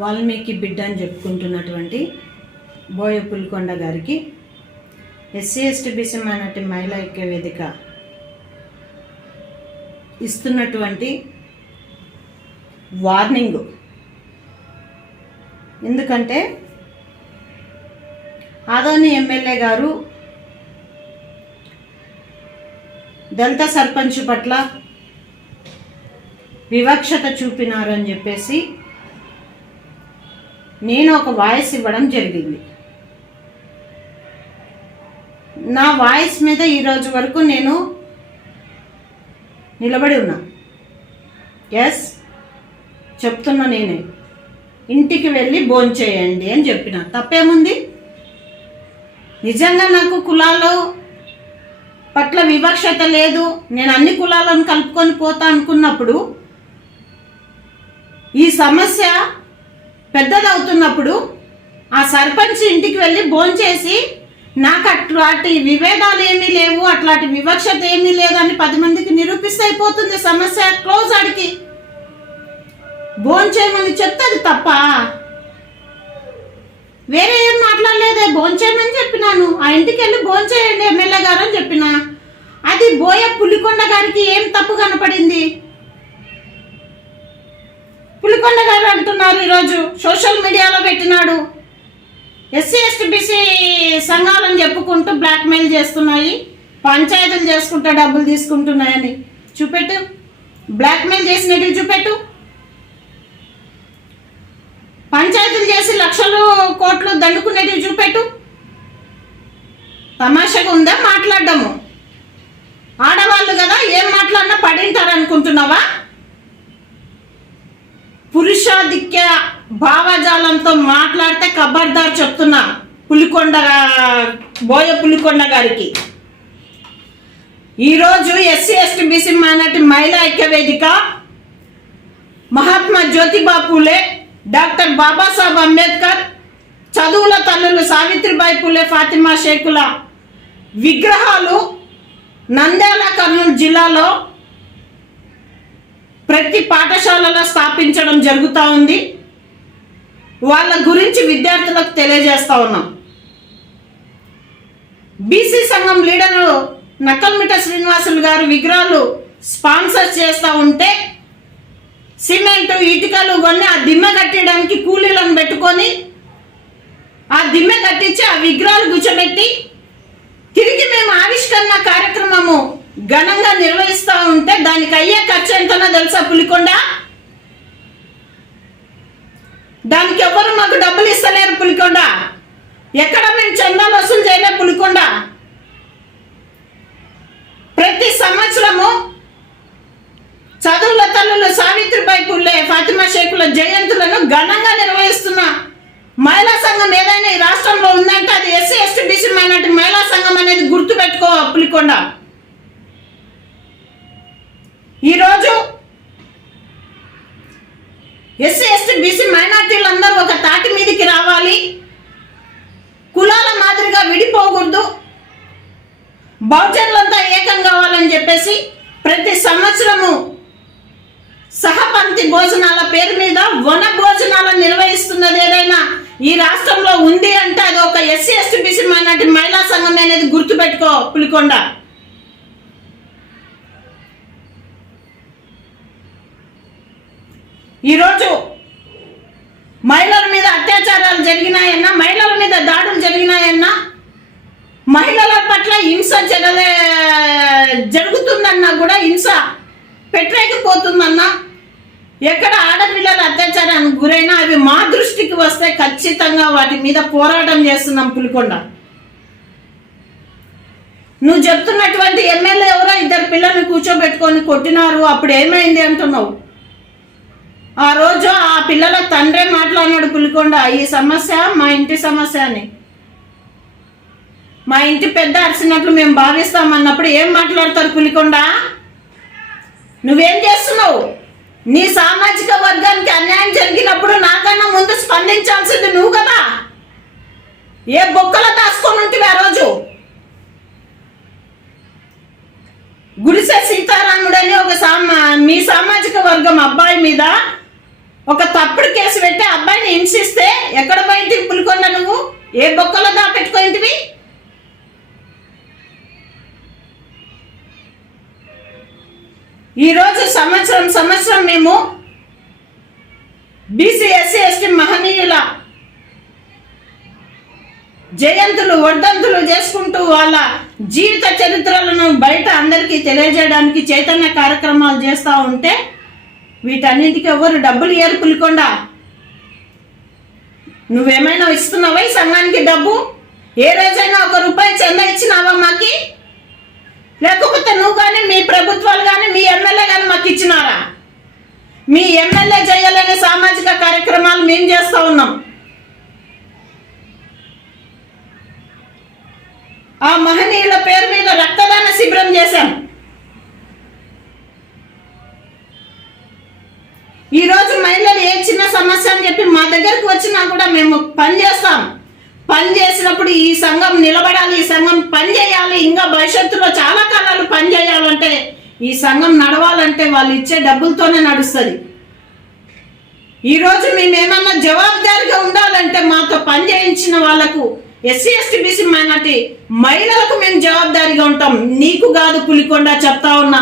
వాల్మీకి బిడ్డ అని చెప్పుకుంటున్నటువంటి బోయ పులికొండ గారికి ఎస్సీ ఎస్టీ బీసీ మైనార్టీ మహిళా ఐక్య వేదిక ఇస్తున్నటువంటి వార్నింగ్. ఎందుకంటే ఆదోని ఎమ్మెల్యే గారు దళిత సర్పంచ్ పట్ల వివక్షత చూపినారు అని చెప్పేసి నేను ఒక వాయిస్ ఇవ్వడం జరిగింది. నా వాయిస్ మీద ఈరోజు వరకు నేను నిలబడి ఉన్నా. ఎస్ చెప్తున్నా నేనే. ఇంటికి వెళ్ళి భోంచేయండి అని చెప్పిన. తప్పేముంది? నిజంగా నాకు కులాలు పట్ల వివక్షత లేదు. నేను అన్ని కులాలను కలుపుకొని పోతా అనుకున్నప్పుడు ఈ సమస్య పెద్దదవుతున్నప్పుడు ఆ సర్పంచ్ ఇంటికి వెళ్ళి భోంచేసి నాకు అట్లాంటి విభేదాలు ఏమీ లేవు అట్లాంటి వివక్షత ఏమీ లేదని పది మందికి నిరూపిస్తే అయిపోతుంది సమస్య క్లోజ్ అడిగి. భోంచేయమని చెప్తుంది తప్ప వేరే ఏం మాట్లాడలేదే భోంచేయమని చెప్పినాను. ఆ ఇంటికి వెళ్ళి భోంచేయండి ఎమ్మెల్యే గారు అని చెప్పిన. అది బోయ పులికొండ గారికి ఏం తప్పు కనపడింది? పులికొండ గారు అంటున్నారు ఈరోజు. సోషల్ మీడియాలో పెట్టినాడు. ఎస్సీ ఎస్టీ బీసీ సంఘాలను చెప్పుకుంటూ బ్లాక్మెయిల్ చేస్తున్నాయి. పంచాయతీలు చేసుకుంటూ డబ్బులు తీసుకుంటున్నాయని. చూపెట్టు. బ్లాక్మెయిల్ చేసినట్టు చూపెట్టు. పంచాయతీలు చేసి లక్షలు కోట్లు దండుకునేటివి చూపెట్టు. తమాషగా ఉందా మాట్లాడము ఆడవాళ్ళు కదా ఏం మాట్లాడినా పడింటారనుకుంటున్నావా? పురుషాధిక్య భావజాలంతో మాట్లాడితే కబర్దార్ చెప్తున్నా పులికొండ బోయ పులికొండ గారికి. ఈరోజు ఎస్సీ ఎస్టీ బీసీ మైనార్టీ మహిళా ఐక్య వేదిక మహాత్మా జ్యోతిబా పూలే డాక్టర్ బాబాసాహెబ్ అంబేద్కర్ చదువుల తల్లులు సావిత్రిబాయి పూలే ఫాతిమా షేకుల విగ్రహాలు నంద్యాల కర్నూలు జిల్లాలో ప్రతి పాఠశాలలో స్థాపించడం జరుగుతూ ఉంది. వాళ్ళ గురించి విద్యార్థులకు తెలియజేస్తూ ఉన్నాం. బీసీ సంఘం లీడరు నక్కల్మిట శ్రీనివాసులు గారు విగ్రహాలు స్పాన్సర్ చేస్తూ ఉంటే సిమెంట్ ఇటుకలు కొన్ని ఆ దిమ్మె కట్టడానికి కూలీలను పెట్టుకొని ఆ దిమ్మె కట్టించి ఆ విగ్రహాలు కూర్చోబెట్టి తిరిగి మేము ఆవిష్కరణ కార్యక్రమము ఘనంగా నిర్వహిస్తూ ఉంటే దానికి అయ్యే ఖర్చు ఎంతనో తెలుసా పులికొండ? దానికి ఎవరు మాకు డబ్బులు ఇస్తలేరు పులికొండ? ఎక్కడ మేము చందాలు వసూలు చేయలే పులికొండ? ప్రతి సంవత్సరము చదువుల తల్లులు సావిత్రిబాయి పుల్లే ఫాతిమా షేకుల జయంతులను ఘనంగా నిర్వహిస్తున్న మహిళా సంఘం ఏదైనా ఈ రాష్ట్రంలో ఉందంటే అది ఎస్సీ ఎస్టీ బీసీ మైనార్టీ మహిళా సంఘం అనేది గుర్తు పెట్టుకో పులికొండ. ఈరోజు ఎస్సీ ఎస్టీ బీసీ మైనార్టీలందరూ ఒక తాటి మీదకి రావాలి. కులాల మాదిరిగా విడిపోకూడదు. బహుజనులంతా ఏకం కావాలని చెప్పేసి ప్రతి సంవత్సరము సహపంక్తి భోజనాల పేరు మీద వన భోజనాలను నిర్వహిస్తున్నది ఏదైనా ఈ రాష్ట్రంలో ఉంది అంటే అది ఒక ఎస్సీ ఎస్టీ బీసీ మైనార్టీ మహిళా సంఘం అనేది గుర్తుపెట్టుకో పులికొండ. ఈరోజు మహిళల మీద అత్యాచారాలు జరిగినాయన్నా మహిళల మీద దాడులు జరిగినాయన్నా మహిళల పట్ల హింస జరగలే జరుగుతుందన్నా కూడా హింస పెట్టలేకపోతుందన్నా ఎక్కడ ఆడపిల్లల అత్యాచారానికి గురైనా అవి మా దృష్టికి వస్తే ఖచ్చితంగా వాటి మీద పోరాటం చేస్తున్నాం పులికొండ. నువ్వు చెప్తున్నటువంటి ఎమ్మెల్యే ఎవరో ఇద్దరు పిల్లల్ని కూర్చోబెట్టుకొని కొట్టినారు అప్పుడు ఏమైంది అంటున్నావు? ఆ రోజు ఆ పిల్లల తండ్రే మాట్లాడినాడు పులికొండ ఈ సమస్య మా ఇంటి సమస్య అని మా ఇంటి పెద్ద అరిచినట్లు మేము భావిస్తాం అన్నప్పుడు ఏం మాట్లాడతారు పులికొండ? నువ్వేం చేస్తున్నావు? నీ సామాజిక వర్గానికి అన్యాయం జరిగినప్పుడు నాకన్నా ముందు స్పందించాల్సింది నువ్వు కదా. ఏ బొక్కల దాచుకొని ఉంటుంది ఆ రోజు? గుడిసె సీతారాముడని ఒక సామా మీ సామాజిక వర్గం అబ్బాయి మీద ఒక తప్పుడు కేసు పెట్టి అబ్బాయిని హింసిస్తే ఎక్కడ పోయింటివి పులికొండ నువ్వు? ఏ బొక్కలో దాపెట్టుకోయింటివి? ఈరోజు సంవత్సరం సంవత్సరం మేము బీసీ ఎస్సీ ఎస్టీ మహనీయుల జయంతులు వర్ధంతులు చేసుకుంటూ వాళ్ళ జీవిత చరిత్రలను బయట అందరికీ తెలియజేయడానికి చైతన్య కార్యక్రమాలు చేస్తూ ఉంటే వీటన్నింటికి ఎవరు డబ్బులు ఇయ్యరు పులికొండ. నువ్వేమైనా ఇస్తున్నావా ఈ సంఘానికి డబ్బు? ఏ రోజైనా ఒక రూపాయి చంద ఇచ్చినావా మాకి? లేకపోతే నువ్వు కానీ మీ ప్రభుత్వాలు కానీ మీ ఎమ్మెల్యే కానీ మాకు ఇచ్చినారా? మీ ఎమ్మెల్యే చేయలేని సామాజిక కార్యక్రమాలు మేము చేస్తూ ఉన్నాం. ఆ మహనీయుల పేరు మీద రక్తదాన శిబిరం చేశాం. పని చేస్తాం. పని చేసినప్పుడు ఈ సంఘం నిలబడాలి ఈ సంఘం పని చేయాలి. ఇంకా భవిష్యత్తులో చాలా కాలాలు పని చేయాలంటే ఈ సంఘం నడవాలంటే వాళ్ళు ఇచ్చే డబ్బులతోనే నడుస్తుంది. ఈరోజు మేము ఏమన్నా జవాబుదారిగా ఉండాలంటే మాతో పని చేయించిన వాళ్ళకు ఎస్సీ ఎస్టీ బీసీ మైనార్టీ మహిళలకు మేము జవాబుదారీగా ఉంటాం. నీకు కాదు పులికొండ చెప్తా ఉన్నా.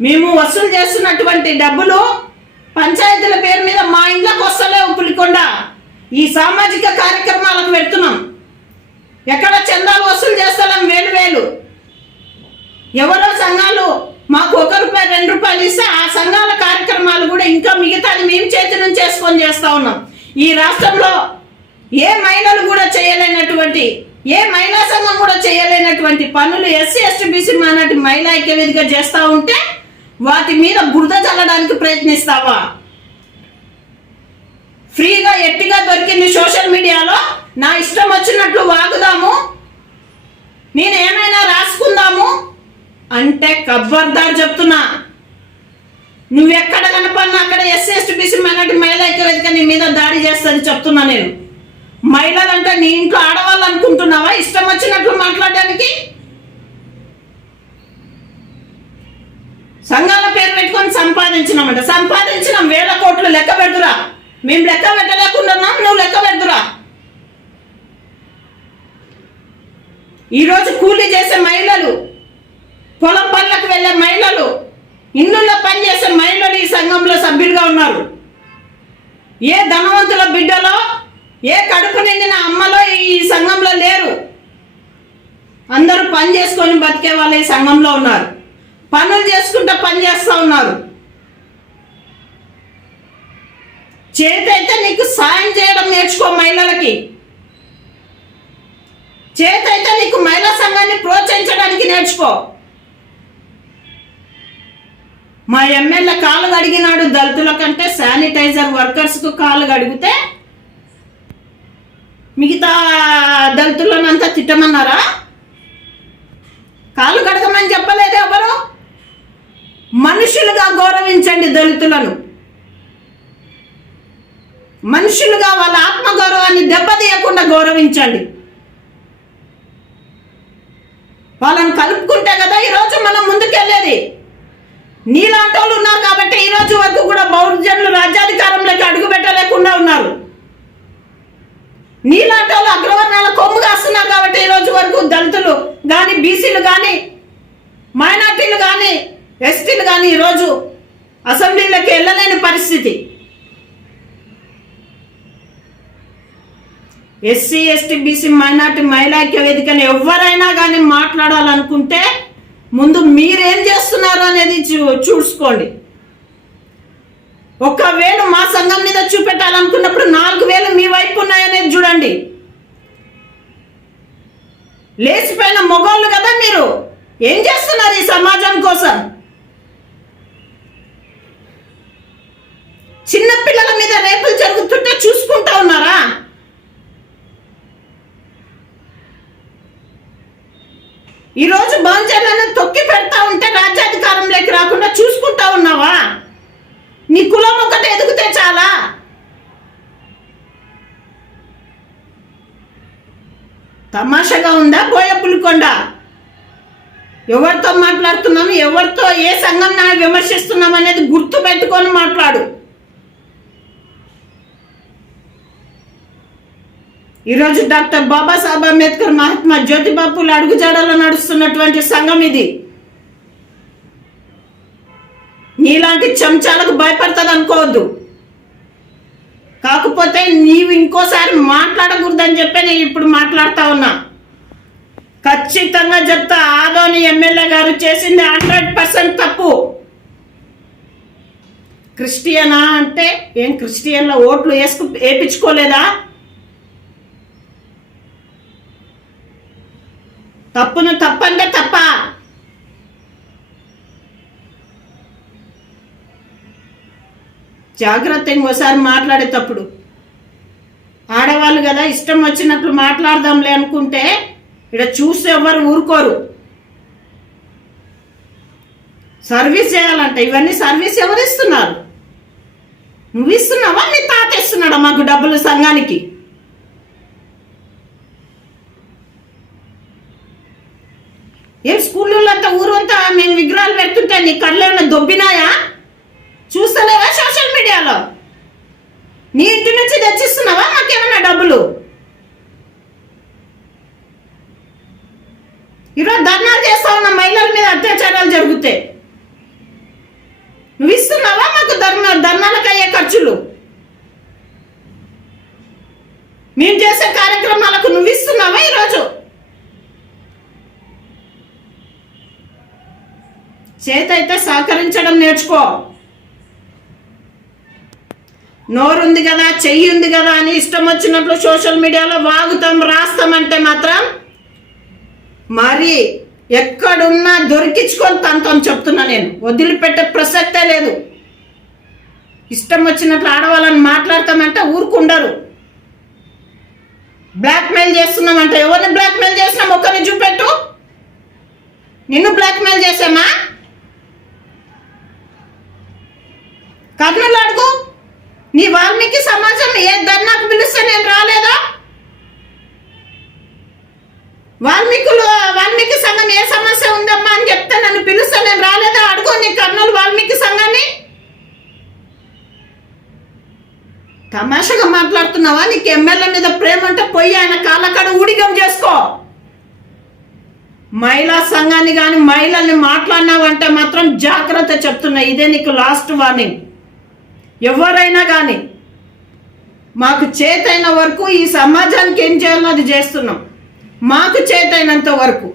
మేము వసూలు చేస్తున్నటువంటి డబ్బులు పంచాయతీల పేరు మీద మా ఇంట్లోకి వస్తలేవు పులికొండ. ఈ సామాజిక కార్యక్రమాలకు పెడుతున్నాం ఎక్కడ చందాలు వసూలు చేస్తాం వేలు వేలు. ఎవరో సంఘాలు మాకు ఒక రూపాయి రెండు రూపాయలు ఇస్తే ఆ సంఘాల కార్యక్రమాలు కూడా ఇంకా మిగతాది మేము చేతి నుంచి చేసుకొని చేస్తూ ఉన్నాం. ఈ రాష్ట్రంలో ఏ మహిళలు కూడా చేయలేనటువంటి ఏ మహిళా సంఘం కూడా చేయలేనటువంటి పనులు ఎస్సీ ఎస్టీ బీసీ మానాటి మహిళా ఐక్యవేదిగా చేస్తూ ఉంటే వాటి మీద బురద చల్లడానికి ప్రయత్నిస్తావా? ఫ్రీగా ఎట్టిగా దొరికింది సోషల్ మీడియాలో? నా ఇష్టం వచ్చినట్లు వాగుదాము. నేను ఏమైనా రాసుకుందాము? అంటే కబ్బర్దార్ చెప్తున్నా. నువ్వెక్కడ కనపడినా అక్కడ ఎస్సీ ఎస్టీ బీసీ మైనార్టీ మహిళా ఐక్యవేదిక నీ మీద దాడి చేస్తుంది చెప్తున్నా నేను. మహిళలంటే నీ ఇంట్లో ఆడవాళ్ళు అనుకుంటున్నావా? ఇష్టం వచ్చినట్లు మాట్లాడడానికి? సంఘాల పేరు పెట్టుకొని సంపాదించినామంట. సంపాదించినాం వేల కోట్లు లెక్క పెడుతురా మేము లెక్క పెట్టలేకున్నాం నువ్వు లెక్క పెడుతురా ఈరోజు కూలీ చేసే మహిళలు పొలం పనులకు వెళ్ళే మహిళలు ఇళ్ళల్లో పనిచేసే మహిళలు ఈ సంఘంలో సభ్యులుగా ఉన్నారు. ఏ ధనవంతుల బిడ్డలో ఏ కడుపు నిండిన అమ్మలో ఈ సంఘంలో లేరు. అందరూ పని చేసుకొని బతికే వాళ్ళు ఈ సంఘంలో ఉన్నారు. పనులు చేసుకుంటూ పని చేస్తూ ఉన్నారు. చేతైతే నీకు సాయం చేయడం నేర్చుకో మహిళలకి. చేతైతే నీకు మహిళా సంఘాన్ని ప్రోత్సహించడానికి నేర్చుకో. మా ఎమ్మెల్యే కాలు కడిగినాడు దళితుల కంటే శానిటైజర్ వర్కర్స్కు కాలు కడిగితే మిగతా దళితులనంతా తిట్టమన్నారా? కాలు కడగమని చెప్పలేదు ఎవరు? మనుషులుగా గౌరవించండి దళితులను. మనుషులుగా వాళ్ళ ఆత్మగౌరవాన్ని దెబ్బతీయకుండా గౌరవించండి. వాళ్ళని కలుపుకుంటే కదా ఈరోజు మనం ముందుకెళ్ళేది నీలాంటి వాళ్ళు ఉన్నారు కాబట్టి ఈ రోజు వరకు కూడా బౌద్ధజనులు రాజ్యాధికారంలోకి అడుగు పెట్టలేకుండా ఉన్నారు నీలాంటి వాళ్ళు అగ్రవర్ణాల కొమ్ము కాస్తున్నారు కాబట్టి ఈ రోజు వరకు దళితులు కానీ బీసీలు కానీ మైనార్టీలు కానీ ఎస్టీలు కానీ ఈరోజు అసెంబ్లీలోకి వెళ్ళలేని పరిస్థితి ఎస్సీ ఎస్టీ బీసీ మైనార్టీ మహిళా వేదికని ఎవరైనా కానీ మాట్లాడాలనుకుంటే ముందు మీరేం చేస్తున్నారు అనేది చూ- చూసుకోండి. ఒకవేళ మా సంఘం మీద చూపెట్టాలనుకున్నప్పుడు నాలుగు వేలు మీ వైపు ఉన్నాయనేది చూడండి. లేచిపోయిన మొగోళ్ళు కదా మీరు. ఏం చేస్తున్నారు ఈ సమాజం కోసం? చిన్న పిల్లల మీద రేపులు జరుగుతుంటే చూసుకుంటా ఉన్నారా? ఈరోజు బహుజనులను తొక్కి పెడతా ఉంటే రాజ్యాధికారంలోకి రాకుండా చూసుకుంటా ఉన్నావా? నీ కులం ఒకటి ఎదిగితే చాలా? తమాషగా ఉందా బోయ పులికొండ? ఎవరితో మాట్లాడుతున్నాము ఎవరితో ఏ సంఘం నా విమర్శిస్తున్నాం అనేది గుర్తు పెట్టుకొని మాట్లాడు. ఈరోజు డాక్టర్ బాబాసాహెబ్ అంబేద్కర్ మహాత్మా జ్యోతిబాపుల అడుగుజాడలో నడుస్తున్నటువంటి సంఘం ఇది. నీలాంటి చెంచాలకు భయపడుతుంది అనుకోవద్దు కాకపోతే నీవు ఇంకోసారి మాట్లాడకూడదని చెప్పి నేను ఇప్పుడు మాట్లాడుతా ఉన్నా. ఖచ్చితంగా చెప్తా ఆదోని ఎమ్మెల్యే గారు చేసింది హండ్రెడ్ పర్సెంట్ తప్పు. క్రిస్టియనా అంటే ఏం క్రిస్టియన్లో ఓట్లు వేసుకు వేపించుకోలేదా? తప్పును తప్పంటే తప్ప. జాగ్రత్త ఇంకోసారి మాట్లాడేటప్పుడు. ఆడవాళ్ళు కదా ఇష్టం వచ్చినట్లు మాట్లాడదాంలే అనుకుంటే ఇక్కడ చూసి ఎవరు ఊరుకోరు. సర్వీస్ చేయాలంట ఇవన్నీ సర్వీస్ ఎవరు ఇస్తున్నారు? నువ్వు ఇస్తున్నావా? మీ తాత ఇస్తున్నాడా మాకు డబ్బులు సంఘానికి? ఏం స్కూళ్ళల్లో అంతా ఊరంతా మేము విగ్రహాలు పెడుతుంటే నీ కళ్ళు ఏమైనా దొబ్బినాయా? చూస్తలేవా సోషల్ మీడియాలో? నీ ఇంటి నుంచి తెచ్చిస్తున్నావా మాకేమన్నా డబ్బులు? ఈరోజు ధర్నాలు చేస్తా ఉన్న మహిళల మీద అత్యాచారాలు జరుగుతాయి. నువ్వు ఇస్తున్నావా మాకు ధర్మ ధర్నాలకు అయ్యే ఖర్చులు? చేతైతే సహకరించడం నేర్చుకో. నోరుంది కదా చెయ్యి ఉంది కదా అని ఇష్టం వచ్చినట్లు సోషల్ మీడియాలో వాగుతాం రాస్తామంటే మాత్రం మరి ఎక్కడున్నా దొరికించుకొని తనతో చెప్తున్నా నేను. వదిలిపెట్టే ప్రసక్తే లేదు. ఇష్టం వచ్చినట్లు ఆడవాళ్ళని మాట్లాడతామంటే ఊరుకుండరు. బ్లాక్మెయిల్ చేస్తున్నామంటే ఎవరిని బ్లాక్మెయిల్ చేసినాం? ఒకరిని చూపెట్టు. నిన్ను బ్లాక్మెయిల్ చేసామా కర్నూలు అడుగు. నీ వాల్మీకి సమాజం ఏ ధర్నాకు పిలిస్తే నేను రాలేదా? వాల్మీకులు వాల్మీకి సంఘం ఏ సమస్య ఉందమ్మా అని చెప్తే నన్ను పిలుస్తే నేను రాలేదా? అడుగు నీ కర్నూలు వాల్మీకి సంఘాన్ని. తమాషగా మాట్లాడుతున్నావా? నీకు ఎమ్మెల్యే మీద ప్రేమ అంటే పోయి ఆయన కాళ్ళకాడ ఊడిగం చేసుకో. మహిళా సంఘాన్ని కానీ మహిళల్ని మాట్లాడినావంటే మాత్రం జాగ్రత్త చెప్తున్నా. ఇదే నీకు లాస్ట్ వార్నింగ్ ఎవరైనా కానీ మాకు చేతైన వరకు ఈ సమాజానికి ఏం చేయాలో అది చేస్తున్నాం. మాకు చేతైనంత వరకు.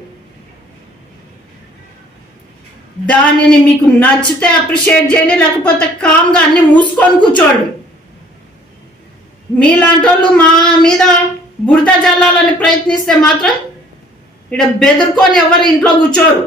దానిని మీకు నచ్చితే అప్రిషియేట్ చేయండి లేకపోతే కామ్గా అన్ని మూసుకొని కూర్చోండి. మీలాంటి వాళ్ళు మా మీద బురద జల్లాలని ప్రయత్నిస్తే మాత్రం ఇక్కడ బెదుర్కొని ఎవరు ఇంట్లో కూర్చోరు.